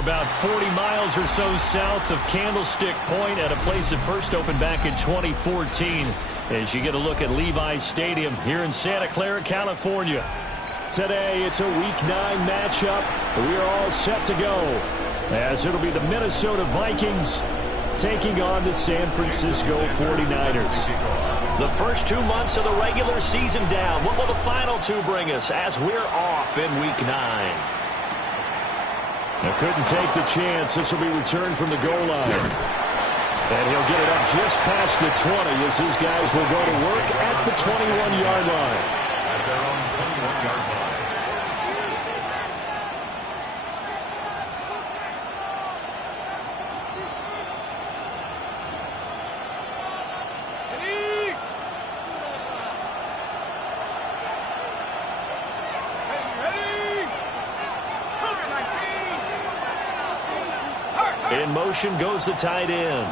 about 40 miles or so south of Candlestick Point at a place that first opened back in 2014 as you get a look at Levi's Stadium here in Santa Clara, California. Today, it's a Week 9 matchup. We are all set to go as it'll be the Minnesota Vikings taking on the San Francisco 49ers. The first 2 months of the regular season down. What will the final 2 bring us as we're off in Week 9? Now couldn't take the chance. This will be returned from the goal line. And he'll get it up just past the 20 as his guys will go to work at the 21-yard line. At their own 21-yard line. In motion goes the tight end.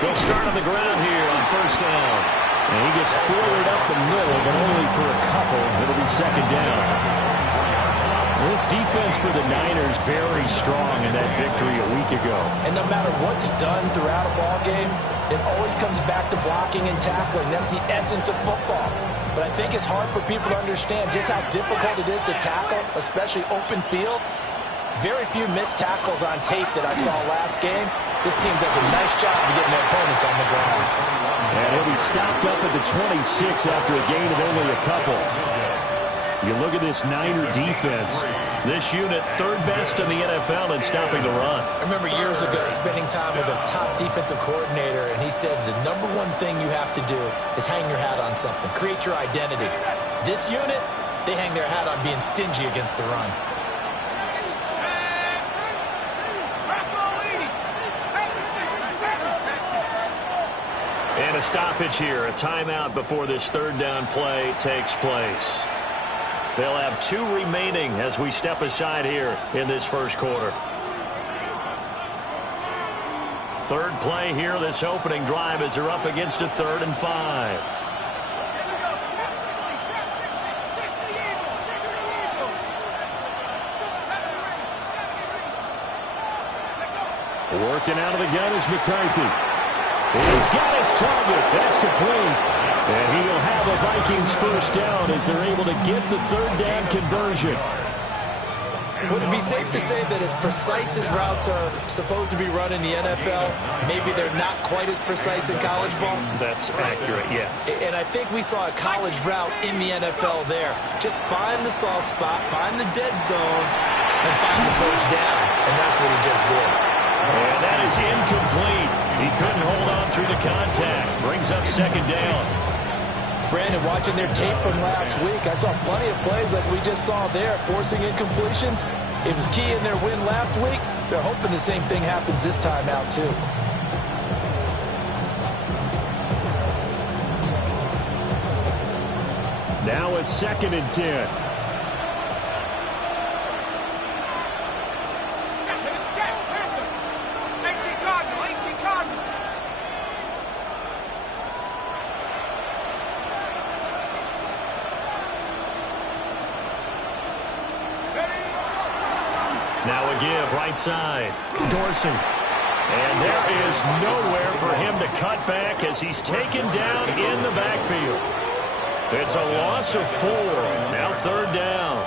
They'll start on the ground here on first down. And he gets forward up the middle, but only for a couple. It'll be second down. This defense for the Niners very strong in that victory a week ago. And no matter what's done throughout a ball game, it always comes back to blocking and tackling. That's the essence of football. But I think it's hard for people to understand just how difficult it is to tackle, especially open field. Very few missed tackles on tape that I saw last game. This team does a nice job of getting their opponents on the ground. And he'll be stopped up at the 26 after a gain of only a couple. You look at this Niner defense. This unit third best in the NFL in stopping the run. I remember years ago spending time with a top defensive coordinator, and he said the number one thing you have to do is hang your hat on something. Create your identity. This unit, they hang their hat on being stingy against the run. And a stoppage here, a timeout before this third down play takes place. They'll have 2 remaining as we step aside here in this first quarter. Third play here, this opening drive as they're up against a 3rd and 5. Working out of the gun is McCarthy. He's got his target. That's complete. And he'll have a Vikings first down as they're able to get the third down conversion. Would it be safe to say that as precise as routes are supposed to be run in the NFL, maybe they're not quite as precise in college ball? That's accurate, yeah. And I think we saw a college route in the NFL there. Just find the soft spot, find the dead zone, and find the first down. And that's what he just did. And that is incomplete. He couldn't hold on through the contact. Brings up second down. Brandon, watching their tape from last week, I saw plenty of plays like we just saw there, forcing incompletions. It was key in their win last week. They're hoping the same thing happens this time out, too. Now a 2nd and 10. Now a give right side. Dorsey. And there is nowhere for him to cut back as he's taken down in the backfield. It's a loss of 4. Now third down.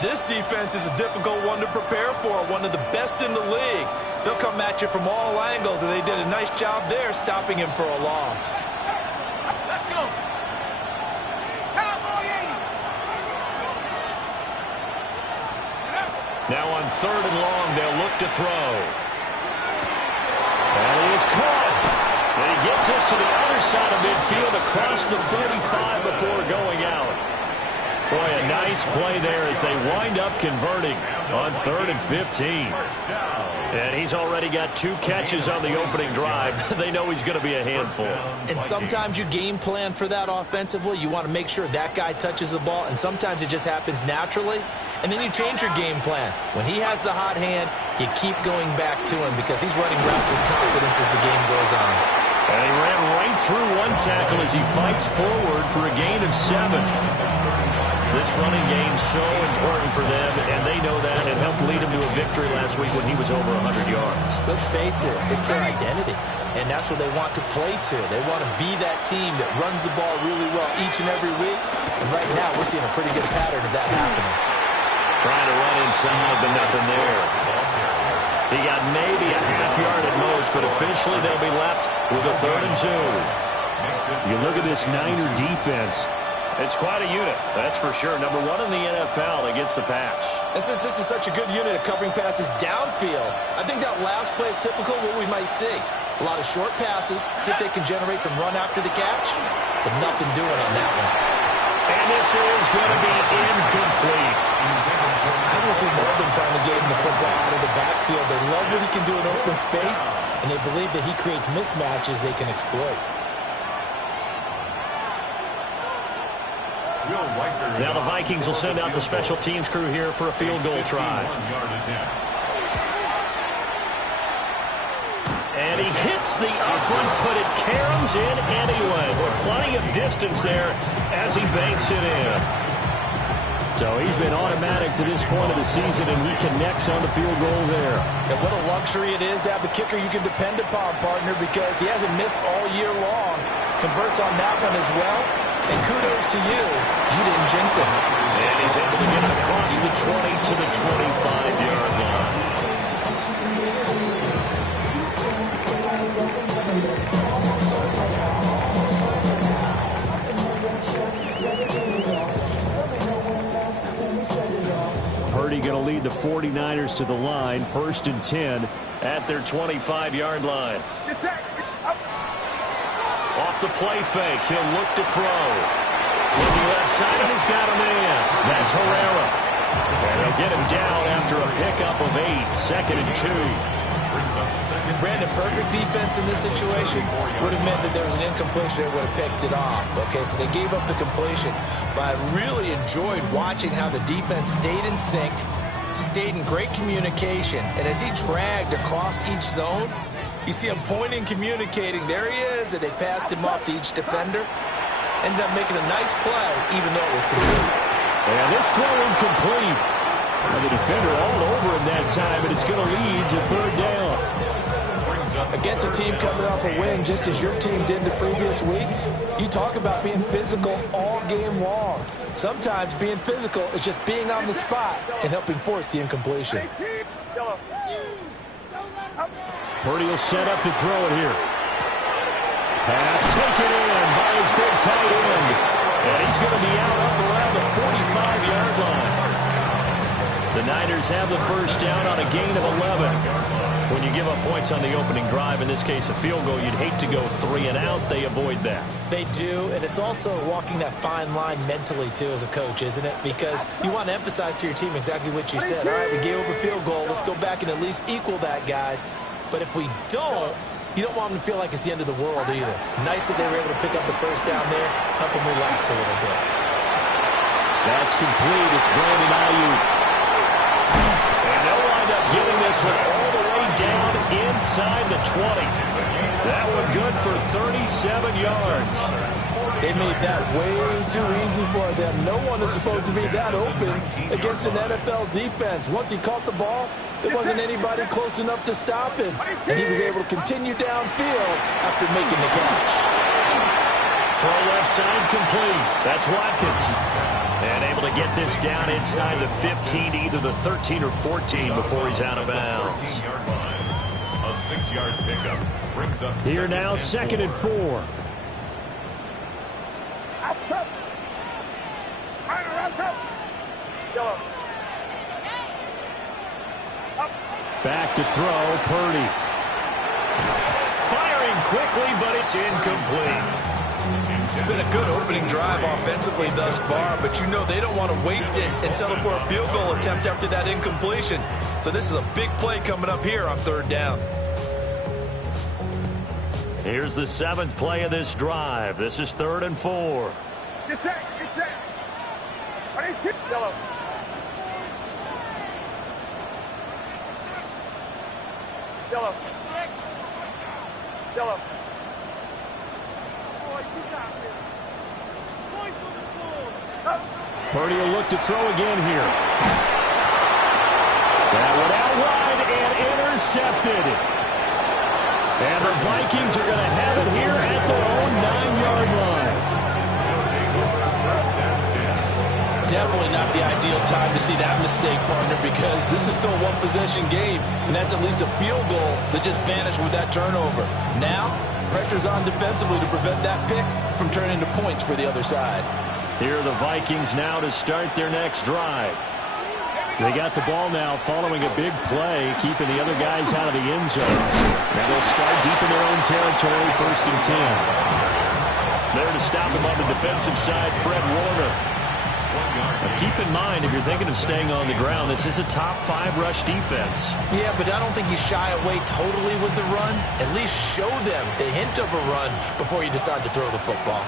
This defense is a difficult one to prepare for, one of the best in the league. They'll come at you from all angles, and they did a nice job there stopping him for a loss. Let's go. Now on 3rd and long, they'll look to throw. And he is caught. And he gets us to the other side of midfield across the 45 before going out. Boy, a nice play there as they wind up converting on 3rd and 15. And he's already got 2 catches on the opening drive. They know he's going to be a handful. And sometimes you game plan for that offensively. You want to make sure that guy touches the ball, and sometimes it just happens naturally. And then you change your game plan. When he has the hot hand, you keep going back to him because he's running routes with confidence as the game goes on. And he ran right through one tackle as he fights forward for a gain of 7. This running game so important for them, and they know that. It helped lead him to a victory last week when he was over 100 yards. Let's face it, it's their identity, and that's what they want to play to. They want to be that team that runs the ball really well each and every week, and right now we're seeing a pretty good pattern of that happening. Trying to run inside, but nothing there. He got maybe a half yard at most, but officially they'll be left with a 3rd and 2. You look at this Niner defense. It's quite a unit, that's for sure. Number 1 in the NFL against the pass. And since this is such a good unit of covering passes downfield, I think that last play is typical of what we might see. A lot of short passes, see if they can generate some run after the catch, but nothing doing on that one. And this is going to be incomplete. I will see more of them trying to get him the football out of the backfield. They love what he can do in open space, and they believe that he creates mismatches they can exploit. Now the Vikings will send out the special teams crew here for a field goal try. And he hits the up one, but it caroms in anyway. With plenty of distance there as he banks it in. So he's been automatic to this point of the season, and he connects on the field goal there. And what a luxury it is to have a kicker you can depend upon, partner, because he hasn't missed all year long. Converts on that one as well. And kudos to you. You didn't jinx it. And he's able to get it across the 20 to the 25-yard line. Purdy going to lead the 49ers to the line, 1st and 10 at their 25-yard line. Off the play fake, he'll look to throw. Looking left side, he's got a man. That's Herrera. And they'll get him down after a pickup of 8, 2nd and 2. Brandon, perfect defense in this situation would have meant that there was an incompletion that would have picked it off. Okay, so they gave up the completion. But I really enjoyed watching how the defense stayed in sync, stayed in great communication, and as he dragged across each zone, you see him pointing, communicating. There he is, and they passed him off to each defender. Ended up making a nice play, even though it was complete. And this throw incomplete. And the defender all over him that time, and it's going to lead to 3rd down. Against a team coming off a win, just as your team did the previous week, you talk about being physical all game long. Sometimes being physical is just being on the spot and helping force the incompletion. Purdy will set up to throw it here. Pass taken in by his big tight end. And he's going to be out up around the 45-yard line. The Niners have the 1st down on a gain of 11. When you give up points on the opening drive, in this case a field goal, you'd hate to go 3 and out. They avoid that. They do, and it's also walking that fine line mentally, too, as a coach, isn't it? Because you want to emphasize to your team exactly what you said. All right, we gave up a field goal. Let's go back and at least equal that, guys. But if we don't, you don't want them to feel like it's the end of the world either. Nice that they were able to pick up the 1st down there, help them relax a little bit. That's complete. It's Brandon Ayuk. And they'll wind up getting this one all the way down inside the 20. That one good for 37 yards. They made that way too easy for them. No one is supposed to be that open against an NFL defense. Once he caught the ball, there wasn't anybody close enough to stop him. And he was able to continue downfield after making the catch. Throw left side complete. That's Watkins. And able to get this down inside the 15 to either the 13 or 14 before he's out of bounds. A 6-yard pickup brings up here now, 2nd and 4. Back to throw, Purdy. Firing quickly, but it's incomplete. It's been a good opening drive offensively thus far, but you know they don't want to waste it and settle for a field goal attempt after that incompletion. So this is a big play coming up here on 3rd down. Here's the 7th play of this drive. This is 3rd and 4. Get set. Yellow. Yellow. Purdy will look to throw again here. That one out wide and intercepted. And the Vikings are going to have it here at their own 9-yard line. Definitely not the ideal time to see that mistake, partner, because this is still a one-possession game, and that's at least a field goal that just vanished with that turnover. Now, pressure's on defensively to prevent that pick from turning into points for the other side. Here are the Vikings now to start their next drive. They got the ball now following a big play, keeping the other guys out of the end zone. Now they'll start deep in their own territory, 1st and 10. There to stop him on the defensive side, Fred Warner. Now keep in mind, if you're thinking of staying on the ground, this is a top-5 rush defense. Yeah, but I don't think you shy away totally with the run. At least show them the hint of a run before you decide to throw the football.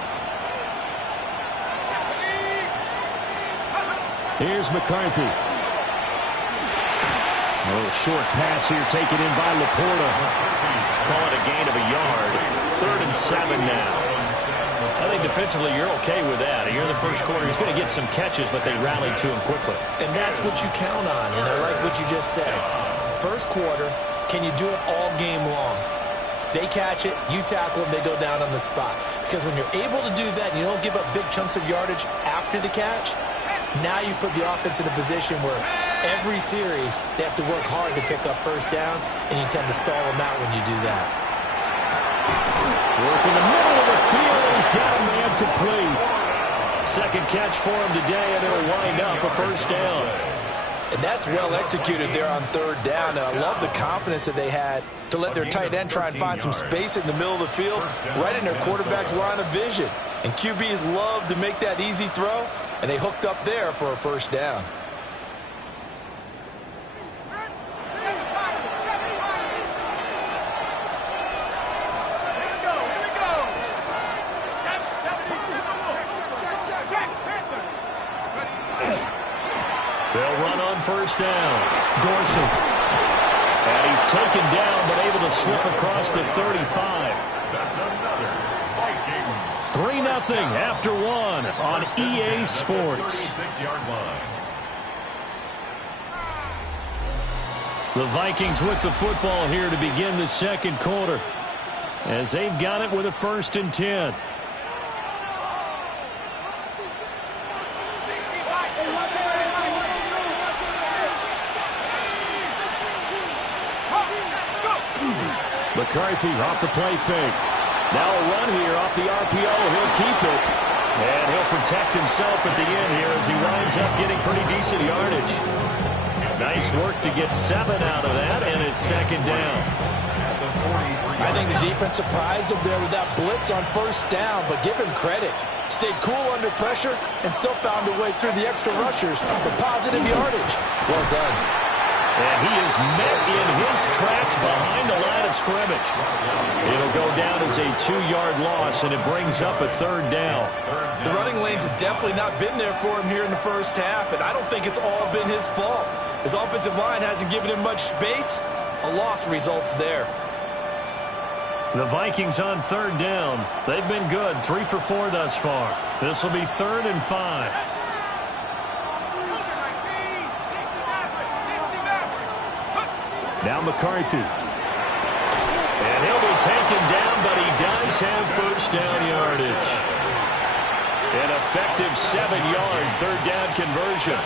Here's McCarthy. A little short pass here taken in by Laporta. Call it a gain of a yard. 3rd and 7 now. I think defensively you're okay with that. Here in the first quarter, he's going to get some catches, but they rallied to him quickly. And that's what you count on, and I like what you just said. First quarter, can you do it all game long? They catch it, you tackle them, they go down on the spot. Because when you're able to do that and you don't give up big chunks of yardage after the catch, now you put the offense in a position where every series they have to work hard to pick up first downs, and you tend to stall them out when you do that. Work in the middle of the field, and he's got a man complete. Second catch for him today, and it'll wind up a first down. And that's well executed there on 3rd down. And I love the confidence that they had to let their tight end try and find some space in the middle of the field, right in their quarterback's line of vision. And QBs love to make that easy throw, and they hooked up there for a first down. They'll run on first down. Dorsey. And he's taken down, but able to slip across the 35. 3-0 after 1 on EA Sports. The Vikings with the football here to begin the second quarter, as they've got it with a 1st and 10. McCarthy off the play fake. Now a run here off the RPO. He'll keep it. And he'll protect himself at the end here as he winds up getting pretty decent yardage. Nice work to get 7 out of that, and it's 2nd down. I think the defense surprised him there with that blitz on first down, but give him credit. Stayed cool under pressure and still found a way through the extra rushers for positive yardage. Well done. And he is met in his tracks behind the line of scrimmage. It'll go down as a 2-yard loss, and it brings up a 3rd down. The running lanes have definitely not been there for him here in the first half, and I don't think it's all been his fault. His offensive line hasn't given him much space. A loss results there. The Vikings on 3rd down. They've been good, 3 for 4 thus far. This will be 3rd and 5. Now McCarthy. And he'll be taken down, but he does have first down yardage. An effective 7-yard 3rd down conversion.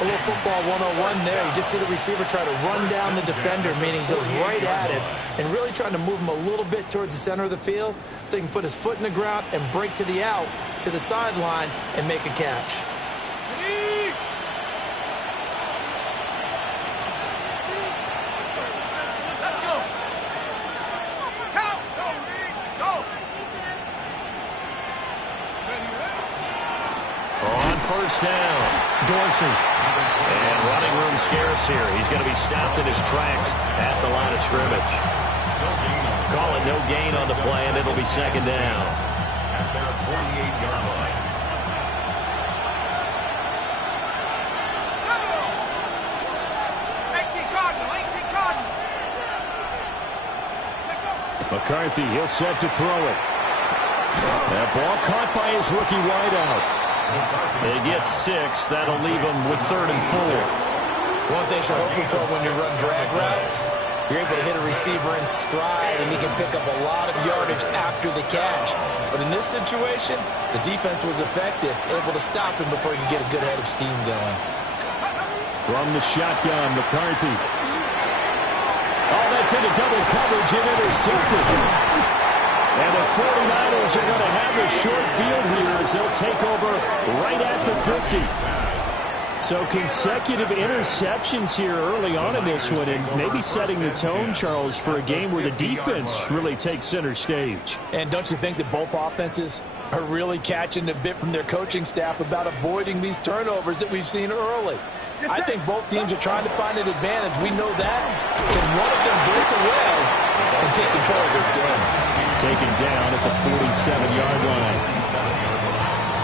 A little football 101 there. You just see the receiver try to run down the defender, meaning he goes right at him and really trying to move him a little bit towards the center of the field so he can put his foot in the ground and break to the out, to the sideline, and make a catch. First down, Dorsey. And running room scarce here. He's going to be stopped in his tracks at the line of scrimmage. Call it no gain on the play, and it'll be 2nd down. At their 48-yard line. McCarthy, he'll set to throw it. That ball caught by his rookie wideout. They get 6. That'll leave them with 3rd and 4. One thing you're hoping for when you run drag routes, you're able to hit a receiver in stride, and he can pick up a lot of yardage after the catch. But in this situation, the defense was effective, able to stop him before he could get a good head of steam going. From the shotgun, McCarthy. Oh, that's into double coverage and intercepted. And the 49ers are going to have a short field here as they'll take over right at the 50. So consecutive interceptions here early on in this one, and maybe setting the tone, Charles, for a game where the defense really takes center stage. And don't you think that both offenses are really catching a bit from their coaching staff about avoiding these turnovers that we've seen early? I think both teams are trying to find an advantage. We know that. Can one of them break away and take control of this game? Taken down at the 47-yard line.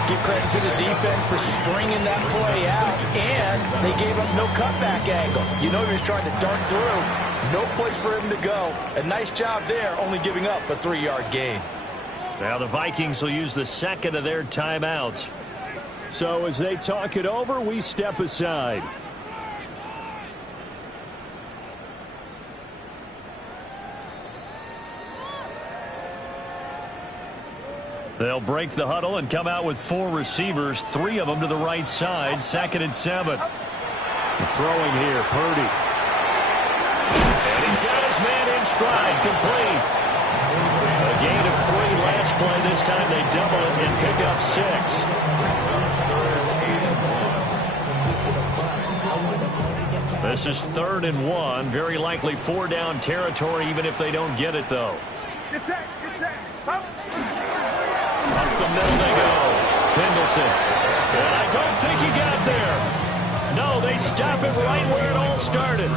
Give credit to the defense for stringing that play out, and they gave up no cutback angle. You know he was trying to dart through. No place for him to go. A nice job there, only giving up a 3-yard gain. Now the Vikings will use the second of their timeouts. So as they talk it over, we step aside. They'll break the huddle and come out with 4 receivers, 3 of them to the right side, 2nd and 7. Throwing here, Purdy. And he's got his man in stride, complete. A gain of 3 last play. This time they double it and pick up 6. This is 3rd and 1. Very likely 4-down territory, even if they don't get it, though. Up the middle they go. Pendleton. And I don't think he got there. No, they stop it right where it all started.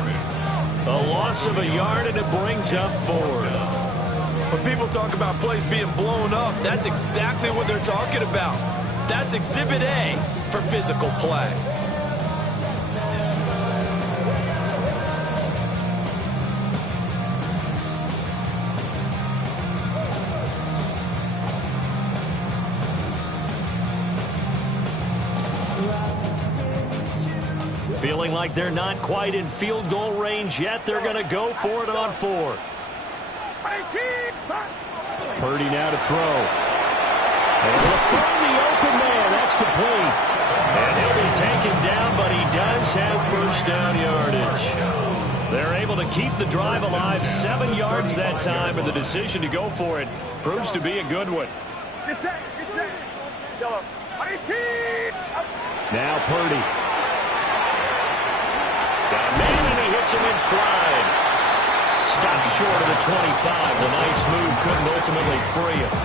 A loss of a yard, and it brings up 4th. When people talk about plays being blown up, that's exactly what they're talking about. That's Exhibit A for physical play. Feeling like they're not quite in field goal range yet. They're going to go for it on 4th. Purdy now to throw. And he'll find the open man. That's complete. And he'll be taken down, but he does have 1st down yardage. They're able to keep the drive alive. 7 yards that time, and the decision to go for it proves to be a good one. Now Purdy. Got a man, and he hits him in stride. Stops short of the 25. The nice move couldn't ultimately free him.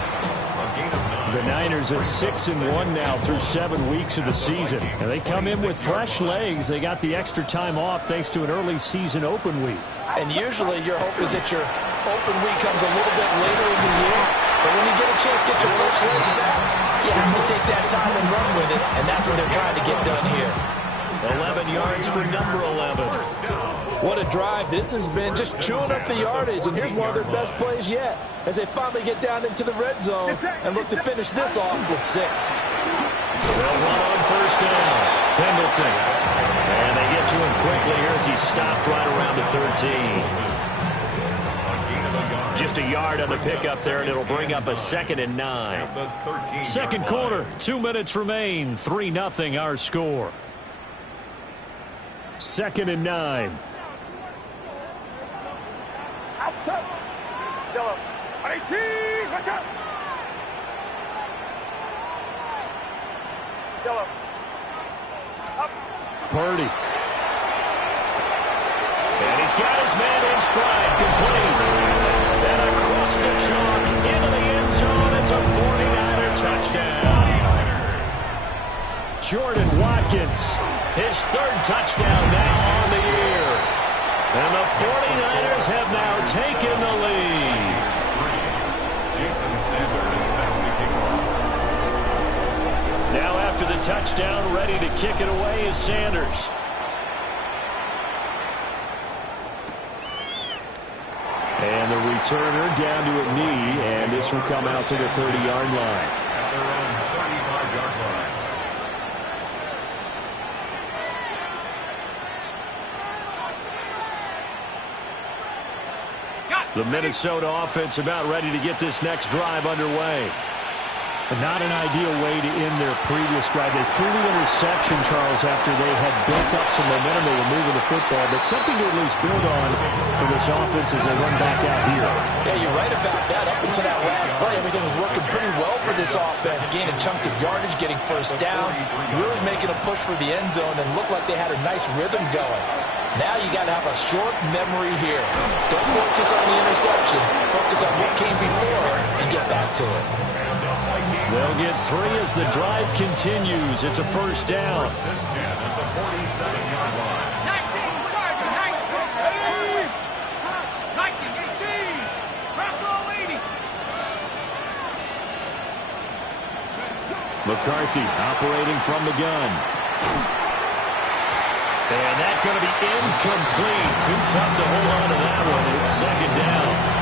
The Niners at 6-1 now through 7 weeks of the season. And they come in with fresh legs. They got the extra time off thanks to an early season open week. And usually your hope is that your open week comes a little bit later in the year. But when you get a chance to get your fresh legs back, you have to take that time and run with it. And that's what they're trying to get done here. 11 yards for number 11. What a drive this has been, just chewing up the yardage. And here's one of their best plays yet as they finally get down into the red zone and look to finish this off with 6. They'll run on 1st down. Pendleton. And they get to him quickly here as he stopped right around the 13. Just a yard on the pickup there, and it'll bring up a 2nd and 9. Second quarter, 2 minutes remain. 3-0 our score. 2nd and 9. Purdy. And he's got his man in stride, complete. And across the chalk, into the end zone. It's a 49er touchdown. Jordan Watkins. His 3rd touchdown now on the year. And the 49ers have now taken the lead. Jason Sanders set to kick off. Now after the touchdown, ready to kick it away is Sanders. And the returner down to a knee, and this will come out to the 30-yard line. At their own 35-yard line. The Minnesota offense about ready to get this next drive underway. Not an ideal way to end their previous drive. They threw the interception, Charles, after they had built up some momentum. They were moving the football, but something to at least build on for this offense as they run back out here. Yeah, you're right about that. Up until that last play, everything was working pretty well for this offense, gaining chunks of yardage, getting first downs, really making a push for the end zone, and looked like they had a nice rhythm going. Now you got to have a short memory here. Don't focus on the interception. Focus on what came before and get back to it. They'll get 3 as the drive continues. It's a first down. First and 10 at the 47-yard line. 19, charge, 19, 18, rock roll 80. McCarthy operating from the gun. And that's going to be incomplete. Too tough to hold on to that one. It's second down.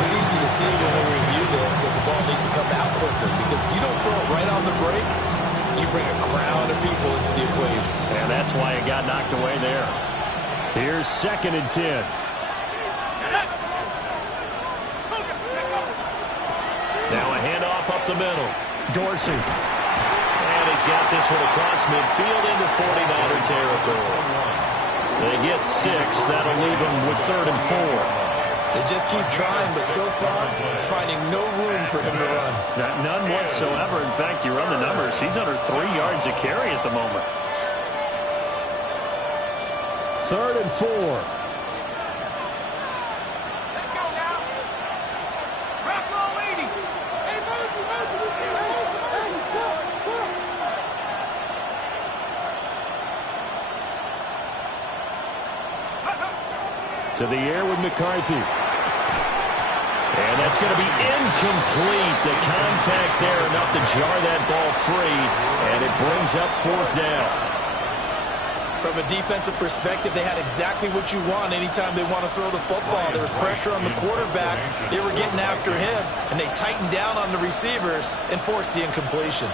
It's easy to see when we review this that the ball needs to come out quicker, because if you don't throw it right on the break, you bring a crowd of people into the equation. And that's why it got knocked away there. Here's 2nd and 10. Now a handoff up the middle. Dorsey. And he's got this one across midfield into 49er territory. They get 6. That'll leave them with 3rd and 4. They just keep trying, but so far, finding no room for him to run. None whatsoever. In fact, you run the numbers. He's under 3 yards a carry at the moment. 3rd and 4. Let's go now. Rock roll 80. Hey, To the air with McCarthy. And that's going to be incomplete. The contact there enough to jar that ball free, and it brings up 4th down. From a defensive perspective, they had exactly what you want anytime they want to throw the football. There was pressure on the quarterback. They were getting after him, and they tightened down on the receivers and forced the incompletion.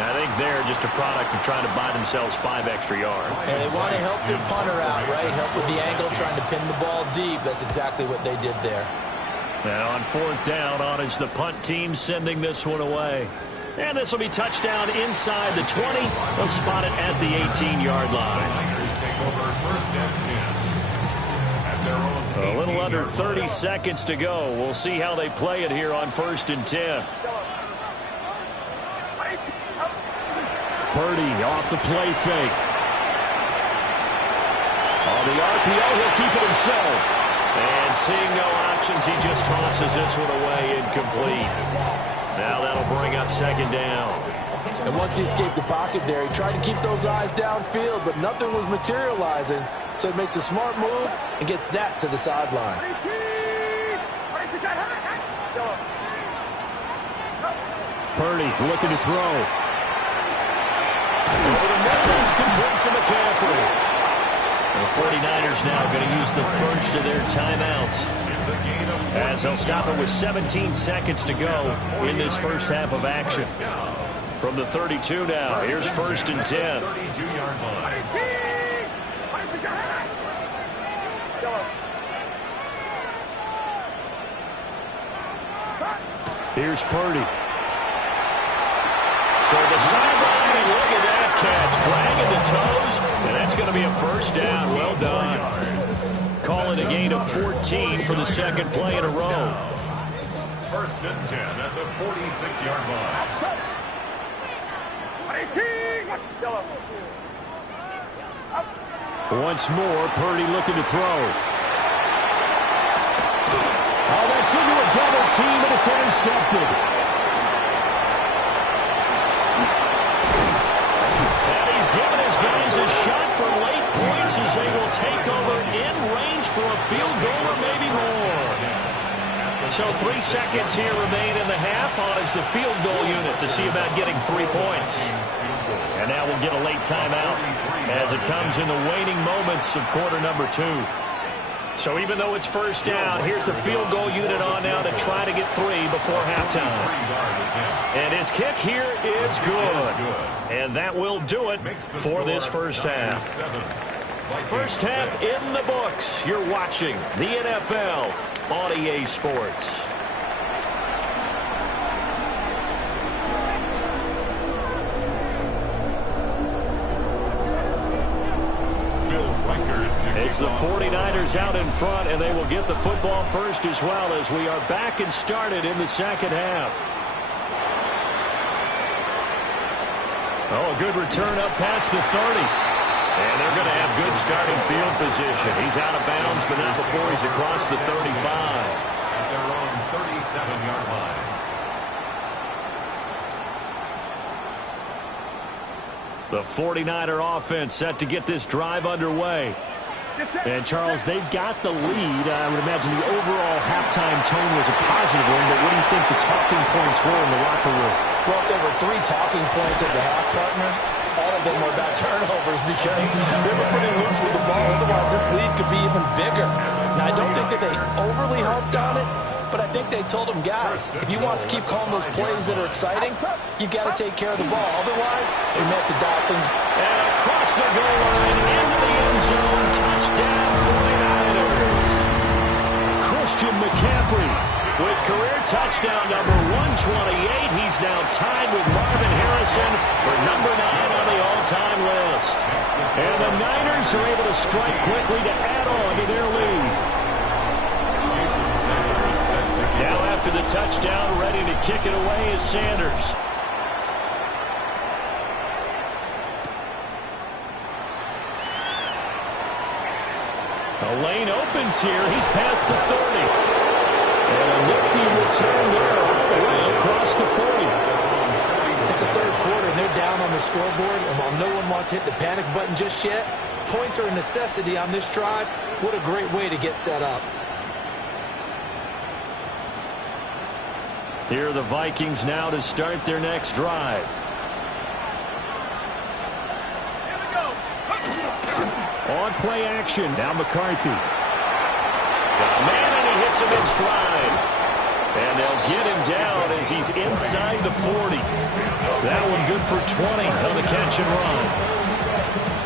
I think they're just a product of trying to buy themselves 5 extra yards. And they want to help their punter out, right? Help with the angle, trying to pin the ball deep. That's exactly what they did there. Now on 4th down, on is the punt team sending this one away. And this will be touchdown inside the 20. They'll spot it at the 18-yard line. Tigers take over first and 10. At their own A little under 18-yard 30 line. seconds to go. We'll see how they play it here on 1st and 10. Purdy off the play fake. On the RPO, he'll keep it himself. And seeing no options, he just tosses this one away incomplete. Now that'll bring up 2nd down. And once he escaped the pocket there, he tried to keep those eyes downfield, but nothing was materializing. So he makes a smart move and gets that to the sideline. Purdy looking to throw. It's complete to McCaffrey. The 49ers now going to use the first of their timeouts, as they'll stop it with 17 seconds to go in this first half of action. From the 32 now, here's 1st and 10. 32-yard line. Here's Purdy. Toward the sideline, and look at that catch. Dragging the toes, and that's going to be a first down. Well done. Call it a gain of 14 for the 2nd play in a row. 1st and 10 at the 46-yard line. Once more, Purdy looking to throw. Oh, that's Gets into a double team, and it's intercepted. And he's given his guys a shot for late points as they will take over in range for a field goal or maybe more. So 3 seconds here remain in the half on as the field goal unit to see about getting 3 points. And now we'll get a late timeout as it comes in the waning moments of quarter number 2. So even though it's first down, here's the field goal unit on now to try to get 3 before halftime. And his kick here is good. And that will do it for this first half. First half in the books. You're watching the NFL on EA Sports. It's the 49ers out in front, and they will get the football first as well as we are back and started in the second half. Oh, a good return up past the 30. And they're going to have good starting field position. He's out of bounds, but not before he's across the 35. At their own 37-yard line. The 49er offense set to get this drive underway. And, Charles, they've got the lead. I would imagine the overall halftime tone was a positive one, but what do you think the talking points were in the locker room? Well, if there were 3 talking points at the half, partner, all of them were about turnovers because they were pretty loose with the ball. Otherwise, this lead could be even bigger. Now, I don't think that they overly harped on it, but I think they told them, guys, if you want to keep calling those plays that are exciting, you've got to take care of the ball. Otherwise, they may have to dial things. And across the goal line, into the end zone, touchdown 49ers. Christian McCaffrey with career touchdown number 128. He's now tied with Marvin Harrison for number 9 on the all-time list. And the Niners are able to strike quickly to add on to their lead. Now after the touchdown, ready to kick it away is Sanders. A lane opens here. He's past the 30. And a nifty return there all the way across the 40. It's the third quarter, and they're down on the scoreboard. And while no one wants to hit the panic button just yet, points are a necessity on this drive. What a great way to get set up. Here are the Vikings now to start their next drive. On play action. Now McCarthy. Got a man, and he hits him in stride. And they'll get him down as he's inside the 40. That one good for 20 on the catch and run.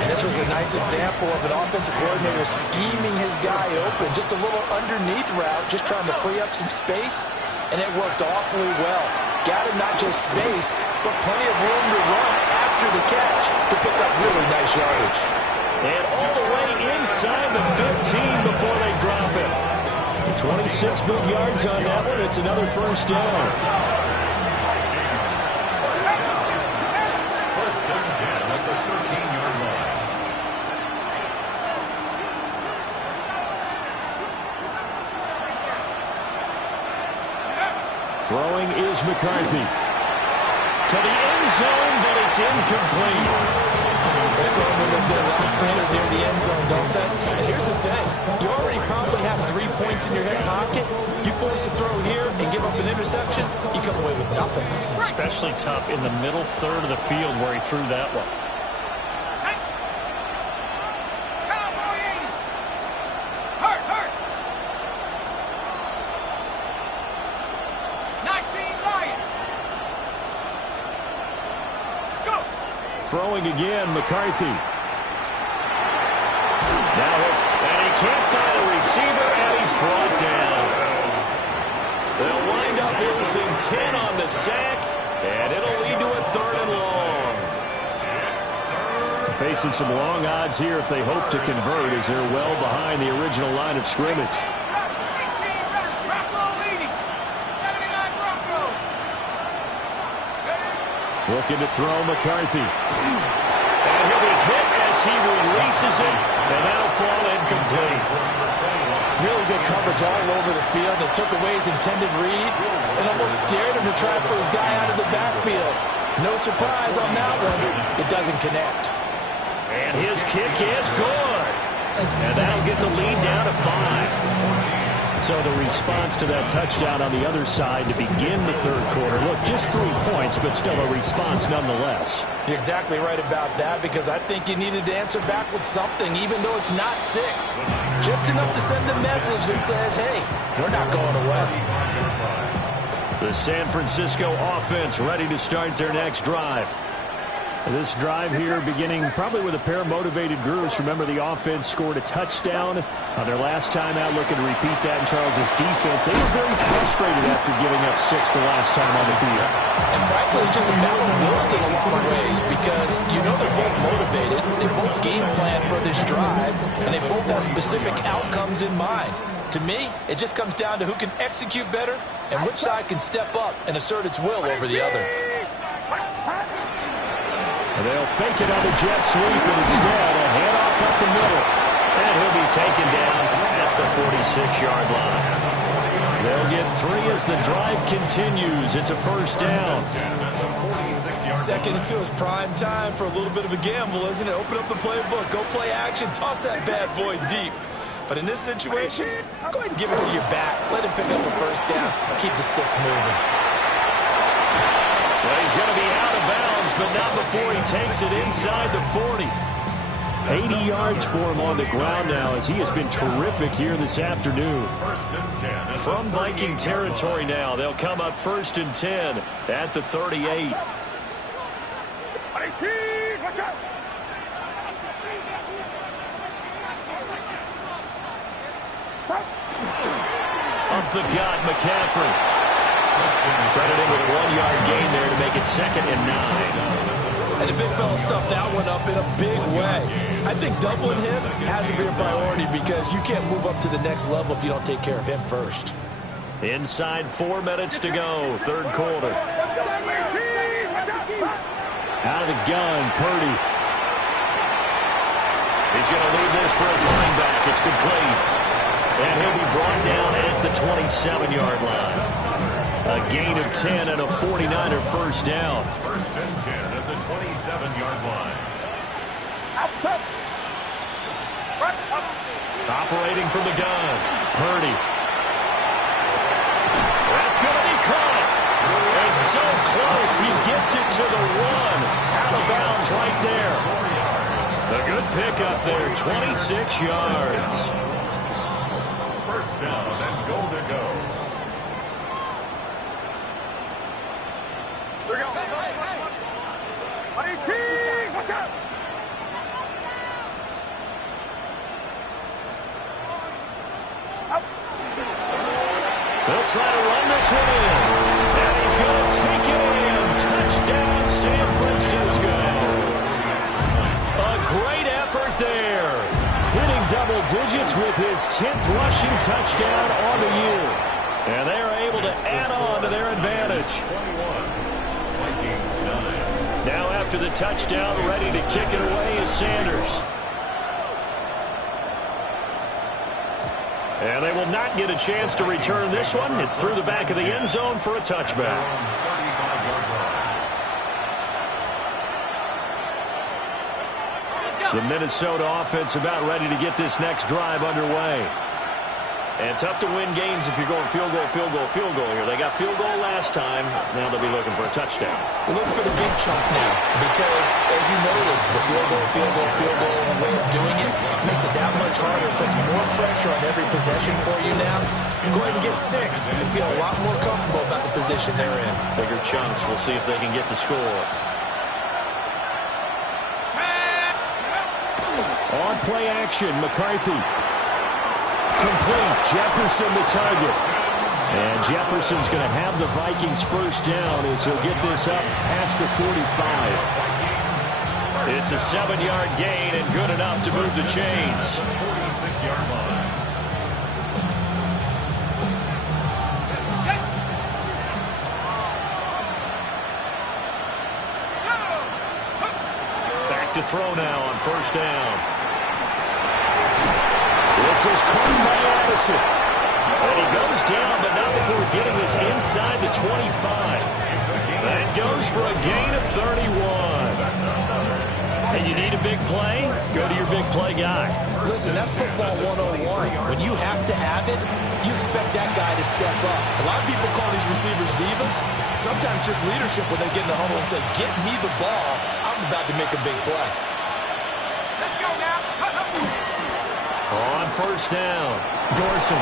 And this was a nice example of an offensive coordinator scheming his guy open. Just a little underneath route, just trying to free up some space. And it worked awfully well. Got him not just space, but plenty of room to run after the catch to pick up really nice yardage. And all the way inside the 15 before they drop it. 26 good yards on that one. It's another first down. First and 10 at the 13-yard line. Throwing is McCarthy. To the end zone, but it's incomplete. Those throwing windows get a lot tighter near the end zone, don't they? And here's the thing. You already probably have 3 points in your hip pocket. You force a throw here and give up an interception, you come away with nothing. Especially tough in the middle third of the field where he threw that one. Hurt! 19 Lions! Let's go! Throwing again, McCarthy. Now it's, and he can't find a receiver, and he's brought down. They'll wind up losing 10 on the sack, and it'll lead to a 3rd and long. Facing some long odds here if they hope to convert as they're well behind the original line of scrimmage. 18 ready. Bronco leading. 79 Broncos. Looking to throw McCarthy. And he'll be hit as he releases it, and that'll fall incomplete. Really good coverage coverage all over the field. It took away his intended read and almost dared him to try for his guy out of the backfield. No surprise on that one. It doesn't connect. And his kick is good. And that'll get the lead down to 5. So the response to that touchdown on the other side to begin the third quarter. Look, just 3 points, but still a response nonetheless. You're exactly right about that, because I think you needed to answer back with something, even though it's not 6. Just enough to send a message that says, hey, we're not going away. The San Francisco offense ready to start their next drive. This drive here beginning probably with a pair of motivated groups. Remember, the offense scored a touchdown on their last time out, looking to repeat that in Charles' defense. They were very frustrated after giving up 6 the last time on the field. And frankly, it's just a battle of wills in a lot of ways, because you know they're both motivated. They both game plan for this drive, and they both have specific outcomes in mind. To me, it just comes down to who can execute better and which side can step up and assert its will over the other. And they'll fake it on the jet sweep, and instead a handoff up the middle. And he'll be taken down at the 46-yard line. They'll get 3 as the drive continues. It's a first down. Second and 2 is prime time for a little bit of a gamble, isn't it? Open up the playbook, go play action, toss that bad boy deep. But in this situation, go ahead and give it to your back. Let him pick up the first down. Keep the sticks moving. Well, he's going to be out of bounds, but not before he takes it inside the 40. 80 yards for him on the ground now, as he has been terrific here this afternoon. From Viking territory now, they'll come up 1st and 10 at the 38. Up the gut, McCaffrey. Credited with a 1-yard gain there to make it 2nd and 9. And the big fella stuffed that one up in a big way. I think doubling him has to be a priority, because you can't move up to the next level if you don't take care of him first. Inside 4 minutes to go, third quarter. Out of the gun, Purdy. He's going to leave this for his running back. It's complete. And he'll be brought down at the 27-yard line. A gain of 10 and a 49er first down. 1st and 10 at the 27-yard line. Operating from the gun, Purdy. That's going to be caught. It's so close. He gets it to the 1. Out of bounds right there. A good pickup there, 26 yards. First down and goal to go. They'll try to run this one in. And he's going to take it in. Touchdown, San Francisco. A great effort there. Hitting double digits with his 10th rushing touchdown on the year. And they are able to add on to their advantage. 21. Vikings 9. Now after the touchdown, ready to kick it away is Sanders. And they will not get a chance to return this one. It's through the back of the end zone for a touchback. The Minnesota offense about ready to get this next drive underway. And tough to win games if you're going field goal, field goal, field goal here. They got field goal last time. Now they'll be looking for a touchdown. We're looking for the big chunk now, because, as you noted, the field goal way of doing it makes it that much harder. It puts more pressure on every possession for you now. Go ahead and get 6 and feel a lot more comfortable about the position they're in. Bigger chunks. We'll see if they can get the score. On play action, McCarthy. Complete. Jefferson the target. And Jefferson's going to have the Vikings first down as he'll get this up past the 45. It's a 7-yard gain and good enough to move the chains. 46-yard line. Back to throw now on first down. This is caught by Addison. And he goes down, but not before getting this inside the 25. That goes for a gain of 31. And you need a big play? Go to your big play guy. Listen, that's football 101. When you have to have it, you expect that guy to step up. A lot of people call these receivers divas. Sometimes just leadership when they get in the huddle and say, get me the ball. I'm about to make a big play. Let's go now. On first down, Dorsey.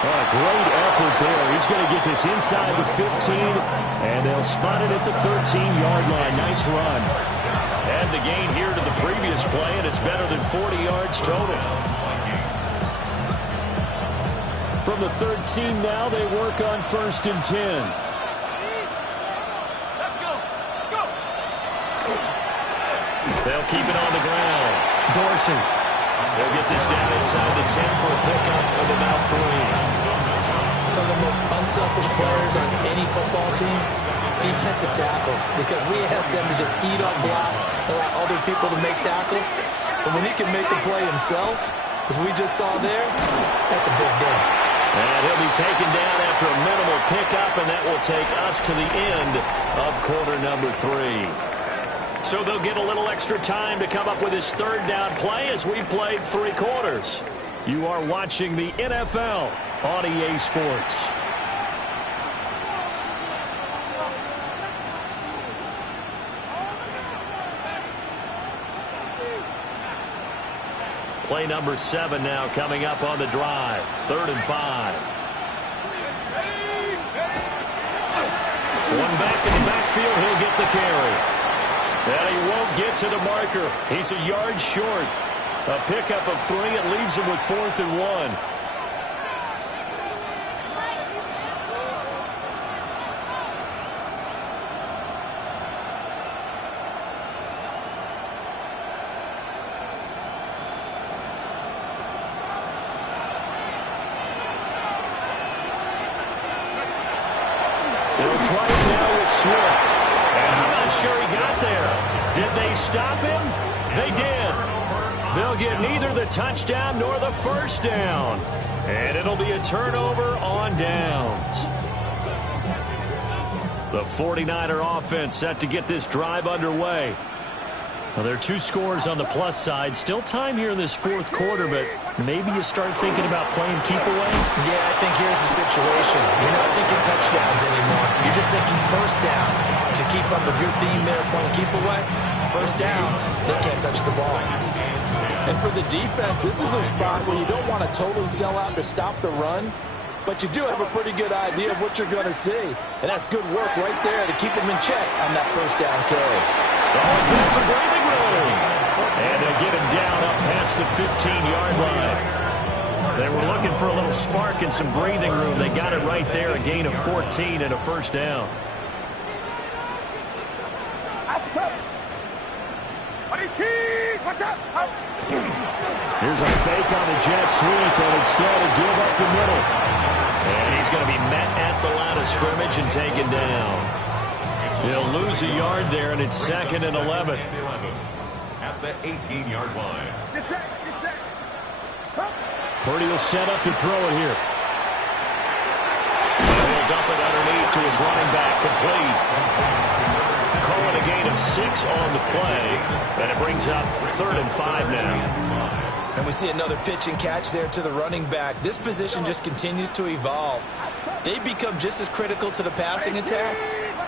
Oh, great effort there. He's going to get this inside the 15, and they'll spot it at the 13-yard line. Nice run. And the gain here to the previous play, and it's better than 40 yards total. From the 13 now, they work on 1st and 10. Let's go. Let's go. They'll keep it on the ground. Dorsey. They'll get this down inside the 10 for a pickup of about 3. Some of the most unselfish players on any football team, defensive tackles, because we ask them to just eat up blocks, allow other people to make tackles. But when he can make a play himself, as we just saw there, that's a big day. And he'll be taken down after a minimal pickup, and that will take us to the end of quarter number 3. So they'll get a little extra time to come up with his 3rd down play as we played 3 quarters. You are watching the NFL on EA Sports. Play number 7 now coming up on the drive. 3rd and 5. One back in the backfield, he'll get the carry. And he won't get to the marker. He's a yard short. A pickup of 3. It leaves him with 4th and 1. They'll try it now with Swift. And I'm not sure he got there. Did they stop him? They did. They'll get neither the touchdown nor the 1st down. And it'll be a turnover on downs. The 49er offense set to get this drive underway. Well, there are 2 scores on the plus side. Still time here in this 4th quarter, but maybe you start thinking about playing keep away? Yeah, I think here's the situation. You're not thinking touchdowns anymore. You're just thinking 1st downs. To keep up with your theme there, playing keep away, 1st downs, they can't touch the ball. And for the defense, this is a spot where you don't want to totally sell out to stop the run, but you do have a pretty good idea of what you're going to see. And that's good work right there to keep them in check on that 1st down carry. He's got some breathing room. And they'll get him down up past the 15-yard line. They were looking for a little spark and some breathing room. They got it right there, a gain of 14 and a 1st down. Here's a fake on the jet sweep, and instead of give up the middle. And he's going to be met at the line of scrimmage and taken down. He'll lose a yard there, and it's 2nd and 11. At the 18-yard line. Purdy will set up to throw it here. He'll dump it underneath to his running back, complete. Calling a gain of 6 on the play, and it brings up 3rd and 5 now. And we see another pitch and catch there to the running back. This position just continues to evolve. They become just as critical to the passing attack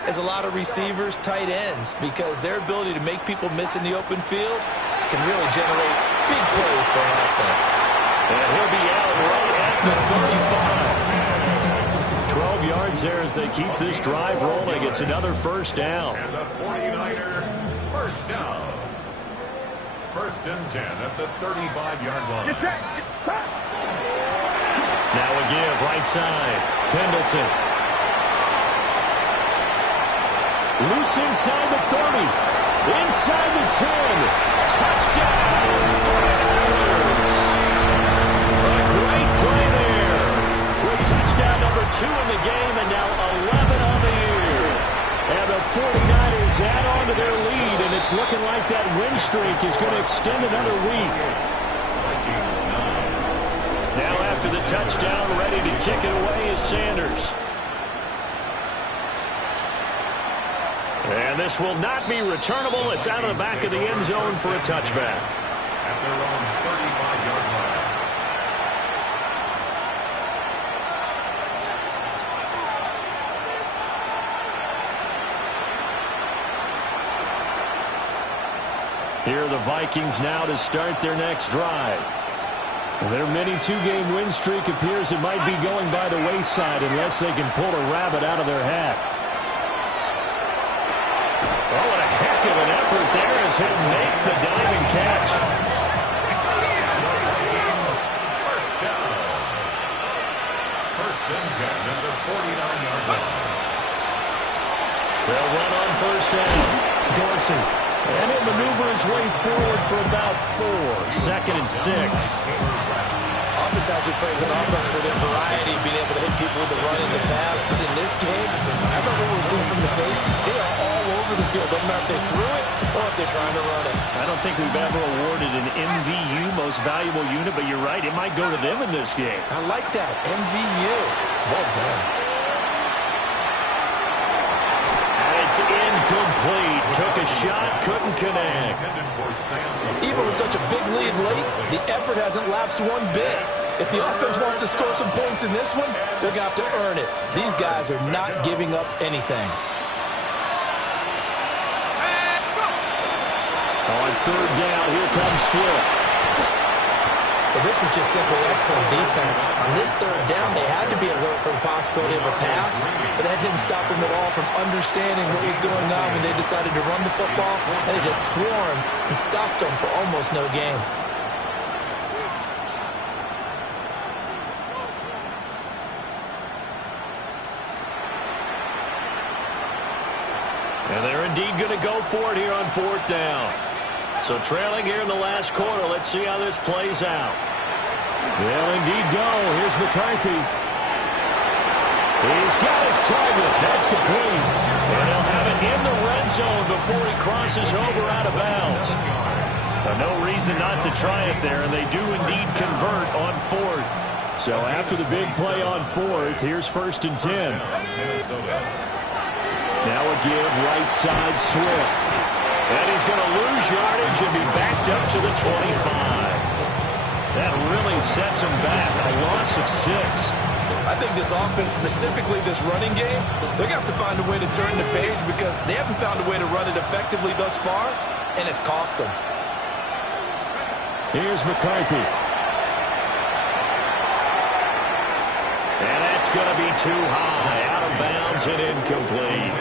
as a lot of receivers, tight ends, because their ability to make people miss in the open field can really generate big plays for an offense. And he'll be out right at the 35. 12 yards there as they keep this drive rolling. It's another 1st down. And the 49er 1st down. 1st and 10 at the 35-yard line. Now a give, right side. Pendleton. Loose inside the 30. Inside the 10. Touchdown! A great play there. With touchdown number 2 in the game and now 11 on the year. And the 49ers add on to their lead, and it's looking like that win streak is going to extend another week. Vikings 9. Now after after the touchdown, ready to kick it away is Sanders. And this will not be returnable. It's out of the back of the end zone for a touchback. At their own 35-yard line. Here are the Vikings now to start their next drive. Their mini two-game win streak appears it might be going by the wayside unless they can pull a rabbit out of their hat. Oh, what a heck of an effort there as he'll make the diving catch. First down. First and 10 at the 49-yard line. They'll run on first down. Dorsey. And he'll maneuver his way forward for about 4. 2nd and 6. Oftentimes we praise an offense for their variety, being able to hit people with the run and the pass. But in this game, I love what we're seeing from the safeties. They are all over the field. Doesn't matter if they threw it or if they're trying to run it. I don't think we've ever awarded an MVU, most valuable unit, but you're right, it might go to them in this game. I like that. MVU. Well done. It's incomplete. Took a shot, couldn't connect. Even with such a big lead late, the effort hasn't lapsed one bit. If the offense wants to score some points in this one, they're going to have to earn it. These guys are not giving up anything. On third down, here comes Swift. Well, this was just simply excellent defense. On this third down, they had to be alert for the possibility of a pass, but that didn't stop them at all from understanding what was going on when they decided to run the football, and they just swarmed and stopped them for almost no gain. And they're indeed going to go for it here on fourth down. So trailing here in the last quarter, let's see how this plays out. They'll indeed go. Here's McCarthy. He's got his target. That's complete. And he'll have it in the red zone before he crosses over out of bounds. No reason not to try it there, and they do indeed convert on fourth. So after the big play on fourth, here's 1st and 10. Now a give right side Swift. And he's going to lose yardage and be backed up to the 25. That really sets him back. A loss of 6. I think this offense, specifically this running game, they're going to have to find a way to turn the page because they haven't found a way to run it effectively thus far, and it's cost them. Here's McCarthy. And that's going to be too high. Out of bounds and incomplete.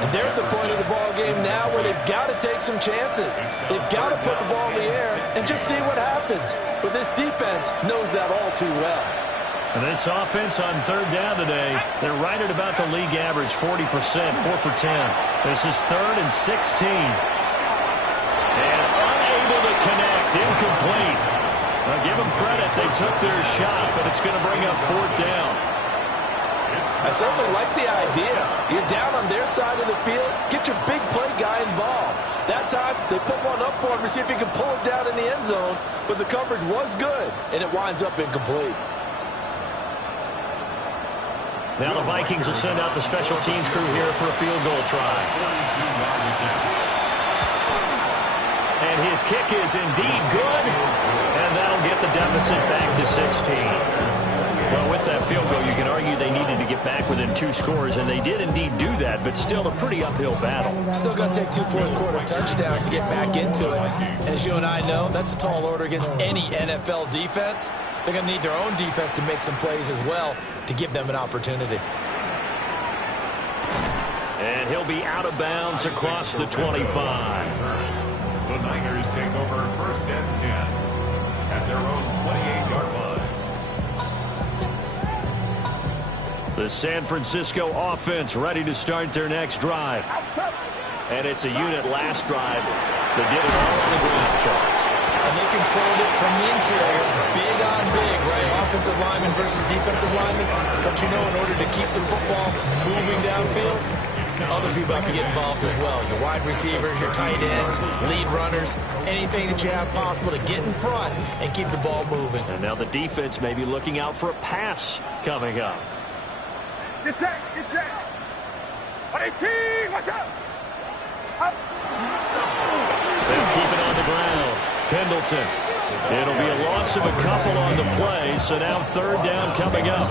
And they're at the point of the ball game now where they've got to take some chances. They've got to put the ball in the air and just see what happens. But this defense knows that all too well. And this offense on third down today, they're right at about the league average, 40%, 4 for 10. This is 3rd and 16. And unable to connect, incomplete. Now give them credit, they took their shot, but it's going to bring up fourth down. I certainly like the idea. You're down on their side of the field. Get your big play guy involved. That time, they put one up for him to see if he can pull it down in the end zone. But the coverage was good, and it winds up incomplete. Now the Vikings will send out the special teams crew here for a field goal try. And his kick is indeed good. And that'll get the deficit back to 16. Well, with that field goal, you can argue they needed to get back within 2 scores, and they did indeed do that, but still a pretty uphill battle. Still going to take 2 fourth-quarter touchdowns to get back into it. And as you and I know, that's a tall order against any NFL defense. They're going to need their own defense to make some plays as well to give them an opportunity. And he'll be out of bounds across the 25. The Niners take over 1st and 10 at their own 28-yard line. The San Francisco offense ready to start their next drive. And it's a unit last drive that did it all on the ground, Charles. And they controlled it from the interior, big on big, right? Offensive lineman versus defensive lineman. But you know, in order to keep the football moving downfield, other people have to get involved as well. Your wide receivers, your tight ends, lead runners, anything that you have possible to get in front and keep the ball moving. And now the defense may be looking out for a pass coming up. Get set, get set. 18, watch out. Up. They'll keep it on the ground. Pendleton. It'll be a loss of a couple on the play, so now third down coming up.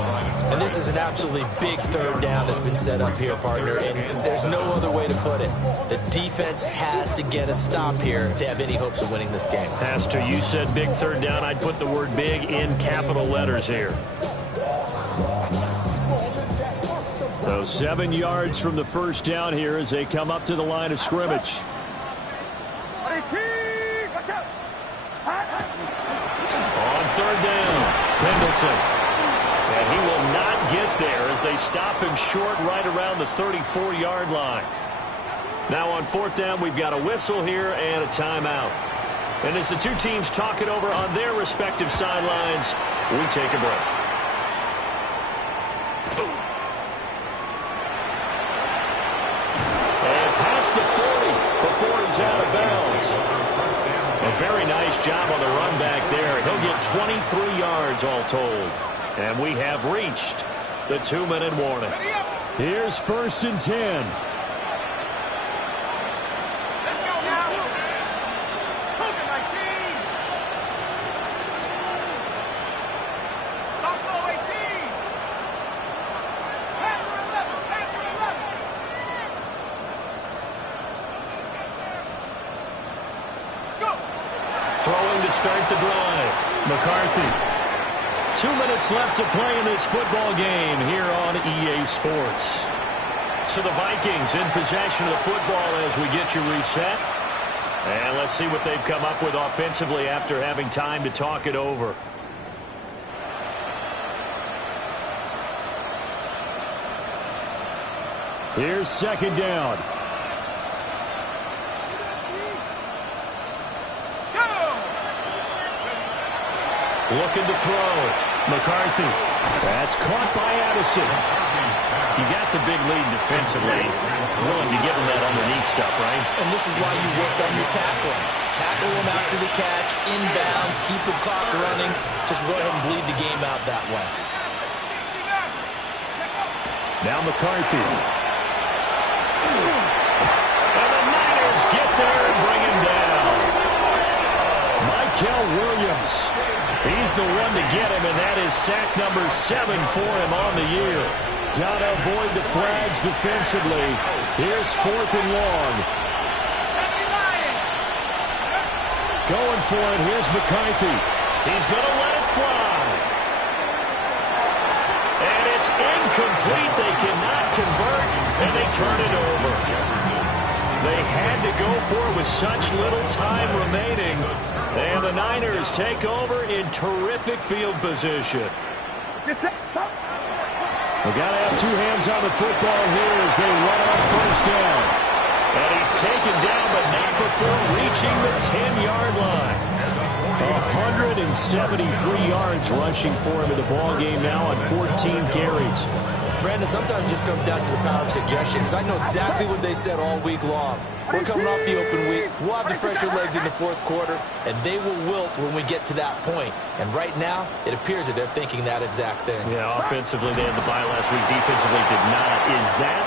And this is an absolutely big third down that's been set up here, partner, and there's no other way to put it. The defense has to get a stop here if they have any hopes of winning this game. Pastor, you said big third down. I'd put the word big in capital letters here. So 7 yards from the first down here as they come up to the line of scrimmage. 18, watch out. On third down, Pendleton. And he will not get there as they stop him short right around the 34-yard line. Now on fourth down, we've got a whistle here and a timeout. And as the two teams talk it over on their respective sidelines, we take a break. And past the 40 before he's out of bounds. A very nice job on the run back there. He'll get 23 yards all told. And we have reached the 2-minute warning. Here's first and 10. Let's go now. Hook it, 19. Don't go 18. Pass for 11. Pass for 11. Let's go. Throwing to start the drive. McCarthy. 2 minutes left to play in this football game here on EA Sports. So the Vikings in possession of the football as we get you reset. And let's see what they've come up with offensively after having time to talk it over. Here's second down. Looking to throw. McCarthy. That's caught by Addison. You got the big lead defensively. Willing to give him that underneath stuff, right? And this is why you work on your tackling. Tackle them after the catch, inbounds, keep the clock running. Just go ahead and bleed the game out that way. Now McCarthy. And the Niners get there and bring him down. Michael Williams. He's the one to get him, and that is sack number 7 for him on the year. Got to avoid the flags defensively. Here's fourth and long. Going for it. Here's McCarthy. He's going to let it fly. And it's incomplete. They cannot convert, and they turn it over. They had to go for it with such little time remaining. And the Niners take over in terrific field position. Get set. We've got to have two hands on the football here as they run on first down. And he's taken down, but not before reaching the 10-yard line. 173 yards rushing for him in the ballgame now on 14 carries. Brandon, sometimes it just comes down to the power of suggestion, because I know exactly what they said all week long. We're coming off the open week. We'll have the fresher legs in the fourth quarter, and they will wilt when we get to that point. And right now, it appears that they're thinking that exact thing. Yeah, offensively, they had the bye last week. Defensively, did not. Is that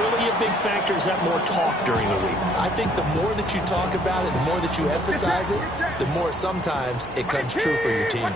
really a big factor? Is that more talk during the week? I think the more that you talk about it, the more that you emphasize it, the more sometimes it comes true for your team.